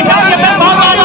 அந்த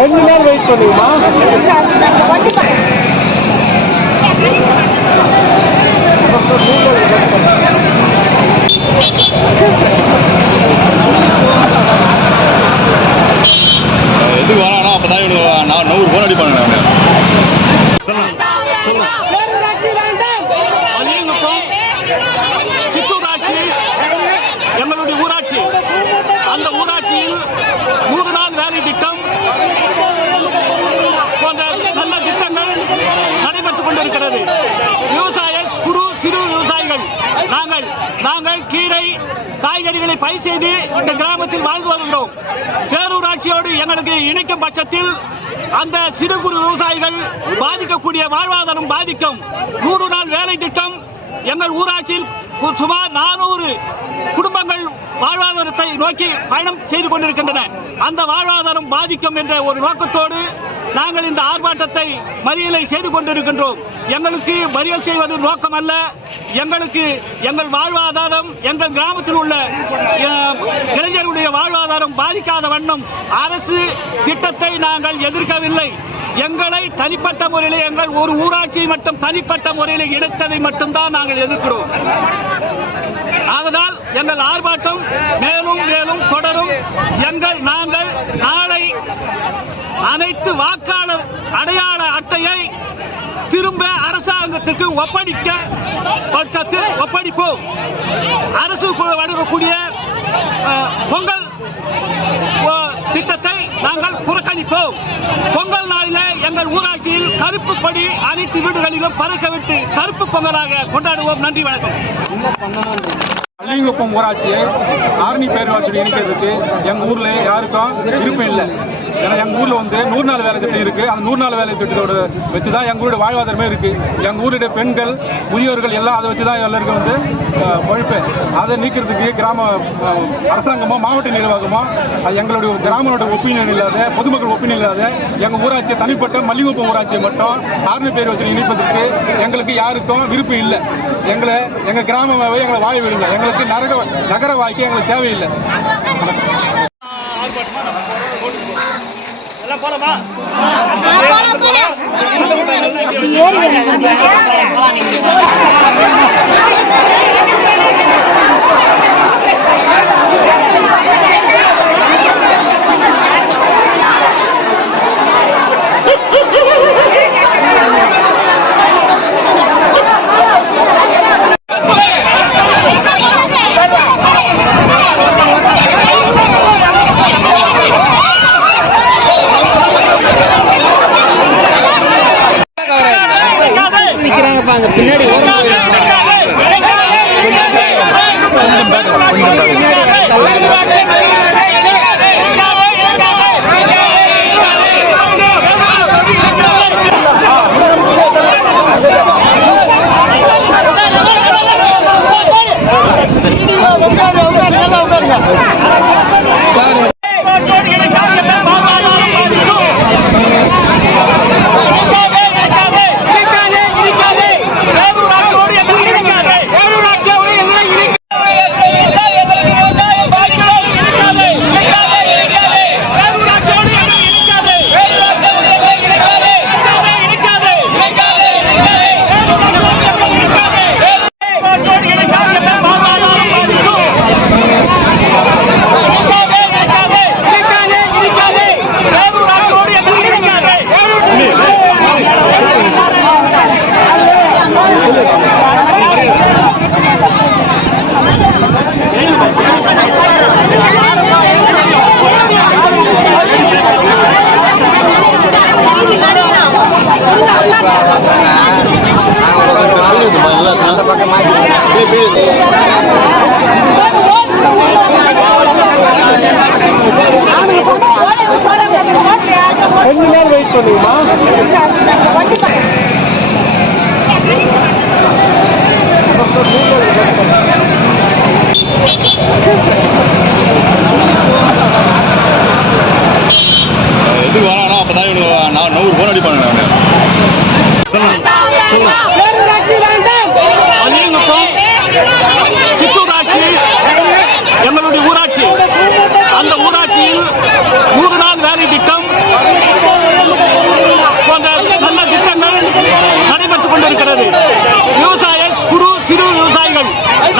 ரெண்டு நேரம் வெயிட் doctor பயிர் செய்து இந்த கிராமத்தில் வாழ்ந்து வருகிறோம். பேரூராட்சியோடு எங்களுக்கு இணைக்கும் பட்சத்தில் அந்த சிறு குறு விவசாயிகள் பாதிக்கக்கூடிய வாழ்வாதாரம் பாதிக்கும். நூறு நாள் வேலை திட்டம் எங்கள் ஊராட்சியில் சுமார் நானூறு குடும்பங்கள் வாழ்வாதாரத்தை நோக்கி பயணம் செய்து கொண்டிருக்கின்றன. அந்த வாழ்வாதாரம் பாதிக்கும் என்ற ஒரு நோக்கத்தோடு நாங்கள் இந்த ஆர்ப்பாட்டத்தை மறியலை செய்து கொண்டிருக்கின்றோம். எங்களுக்கு மறியல் செய்வது நோக்கம் அல்ல எங்களுக்கு எங்கள் வாழ்வாதாரம் எங்கள் கிராமத்தில் உள்ள இளைஞர்களுடைய வாழ்வாதாரம் பாதிக்காத வண்ணம் அரசு திட்டத்தை நாங்கள் எதிர்க்கவில்லை. எங்களை தனிப்பட்ட முறையில் எங்கள் ஒரு ஊராட்சி மட்டும் தனிப்பட்ட முறையில் இணைத்ததை மட்டும்தான் நாங்கள் எதிர்க்கிறோம். ஆதலால் எங்கள் ஆர்ப்பாட்டம் மேலும் மேலும் தொடரும். எங்கள் நாங்கள் நாளை அனைத்து வாக்காளர் அடையாள அட்டையை திரும்ப அரசாங்கத்துக்கு ஒப்படைக்க பட்சத்தில் ஒப்படைப்போம் அரசு வழங்கக்கூடிய பொங்கல் திட்டத்தை நாங்கள் புறக்கணிப்போம். பொங்கல் நாளில் எங்கள் ஊராட்சியில் கருப்பு கொடி அனைத்து வீடுகளிலும் பறக்க விட்டு கருப்பு பொங்கலாக கொண்டாடுவோம். நன்றி வணக்கம். அள்ளிங்குப்பம் ஊராட்சியை ஆரணி பேரூராட்சியோட இணைக்கிறதுக்கு எங்கள் ஊரில் யாருக்கும் விருப்பம் இல்லை. ஏன்னா எங்கள் ஊரில் வந்து நூறு நாள் வேலை திட்டம் இருக்குது அந்த நூறு நாள் வேலை திட்டத்தோட வச்சு தான் ஊரோட வாழ்வாதாரமே இருக்குது எங்கள் ஊருடைய பெண்கள் முதியோர்கள் எல்லாம் அதை வச்சு தான் எல்லாருக்கும் வந்து அஹ், அதை நீக்கிறதுக்கு கிராம அரசாங்கமோ மாவட்ட நிர்வாகமோ அது எங்களுடைய கிராமனோட ஒப்பீனியன் இல்லாத பொதுமக்கள் ஒப்பீனியன் இல்லாத எங்கள் ஊராட்சி தனிப்பட்ட மல்லிகுப்பம் ஊராட்சியை மட்டும் ஆர்மி பேர் வச்சு இணைப்பதற்கு எங்களுக்கு யாருக்கும் விருப்பம் இல்லை. எங்களை எங்கள் கிராமமாகவே எங்களை வாய விடுங்க. எங்களுக்கு நரக நகர வாழ்க்கை எங்களுக்கு தேவையில்லை. போலாமா? போலாம் அங்க பின்னாடி ஓரம் ரெண்டு நாள் வெயிட் பண்ணுமா சித்தூர் ஆட்சி எங்களுடைய ஊராட்சி. அந்த ஊராட்சியில் நூறு நாள் வேலை திட்டம். போன்ற நல்ல திட்டங்கள் நடைபெற்றுக் கொண்டிருக்கிறது. விவசாய குறு சிறு விவசாயிகள்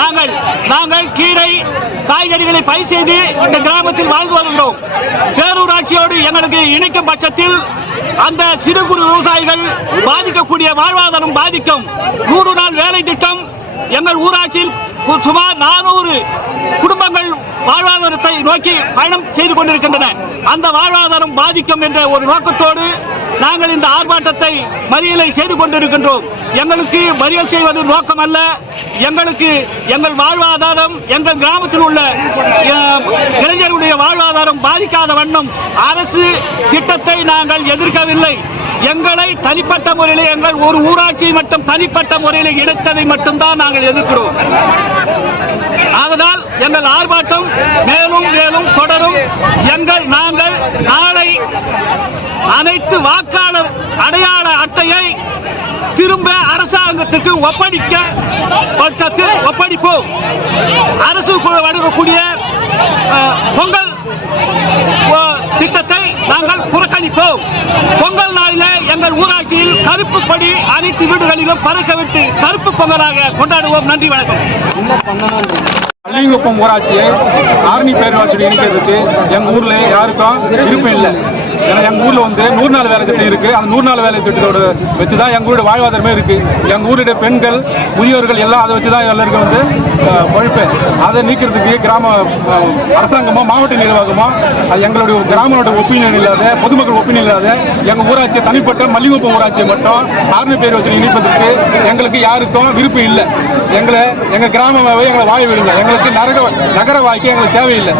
நாங்கள் நாங்கள் கீரை காய்கறிகளை பயிர் செய்து இந்த கிராமத்தில் வாழ்ந்து வருகிறோம். பேரூராட்சியோடு எங்களுக்கு இணைக்கும் பட்சத்தில் அந்த சிறு குறு விவசாயிகள் பாதிக்கக்கூடிய வாழ்வாதாரம் பாதிக்கும். நூறு நாள் வேலை திட்டம் எங்கள் ஊராட்சியில் சுமார் நானூறு குடும்பங்கள் வாழ்வாதாரத்தை நோக்கி பயணம் செய்து கொண்டிருக்கின்றன. அந்த வாழ்வாதாரம் பாதிக்கும் என்ற ஒரு நோக்கத்தோடு நாங்கள் இந்த ஆர்ப்பாட்டத்தை மறியலை செய்து கொண்டிருக்கின்றோம். எங்களுக்கு மறியல் செய்வது நோக்கம் அல்ல எங்களுக்கு எங்கள் வாழ்வாதாரம் எங்கள் கிராமத்தில் உள்ள இளைஞர்களுடைய வாழ்வாதாரம் பாதிக்காத வண்ணம் அரசு திட்டத்தை நாங்கள் எதிர்க்கவில்லை. எங்களை தனிப்பட்ட முறையில் எங்கள் ஒரு ஊராட்சி மட்டும் தனிப்பட்ட முறையில் எடுத்ததை மட்டும்தான் நாங்கள் எதிர்க்கிறோம். ஆதலால் எங்கள் ஆர்ப்பாட்டம் மேலும் மேலும் தொடரும். எங்கள் நாங்கள் நாளை அனைத்து வாக்காளர் அடையாள அட்டையை திரும்ப அரசாங்கத்துக்கு ஒப்படைக்க பட்சத்தில் ஒப்படைப்போம். அரசு வழங்கக்கூடிய பொங்கல் திட்டத்தை நாங்கள் புறக்கணிப்போம். பொங்கல் நாளில் எங்கள் ஊராட்சியில் கருப்பு கொடி அனைத்து வீடுகளிலும் பறக்க விட்டு கருப்பு பொங்கலாக கொண்டாடுவோம். நன்றி வணக்கம். பள்ளிங்குப்பம் ஊராட்சியை ஆரணி பேரூராட்சியோட இணைக்கிறதுக்கு எங்கள் ஊர்ல யாருக்கும் விருப்பம் இல்லை. ஏன்னா எங்கள் ஊரில் வந்து நூறு நாள் வேலை திட்டம் இருக்குது அந்த நூறு நாள் வேலை திட்டத்தோட வச்சுதான் எங்கள் ஊரோட வாழ்வாதாரமே இருக்குது எங்கள் ஊருடைய பெண்கள் முதியோர்கள் எல்லாம் அதை வச்சு தான் எல்லாருக்கும் வந்து அஹ், அதை நீக்கிறதுக்கு கிராம அரசாங்கமோ மாவட்ட நிர்வாகமோ அது எங்களுடைய கிராமோட ஒப்பீனியன் இல்லாத பொதுமக்கள் ஒப்பீனியன் இல்லாத எங்கள் ஊராட்சியை தனிப்பட்ட மல்லிகுப்பம் ஊராட்சியை மட்டும் ஆர்மி பேர் வச்சு இணைப்பதற்கு எங்களுக்கு யாருக்கும் விருப்பம் இல்லை. எங்களை எங்கள் கிராமமாகவே எங்களை வாய விடுங்க. எங்களுக்கு நரக நகர வாய்க்கு எங்களுக்கு தேவையில்லை.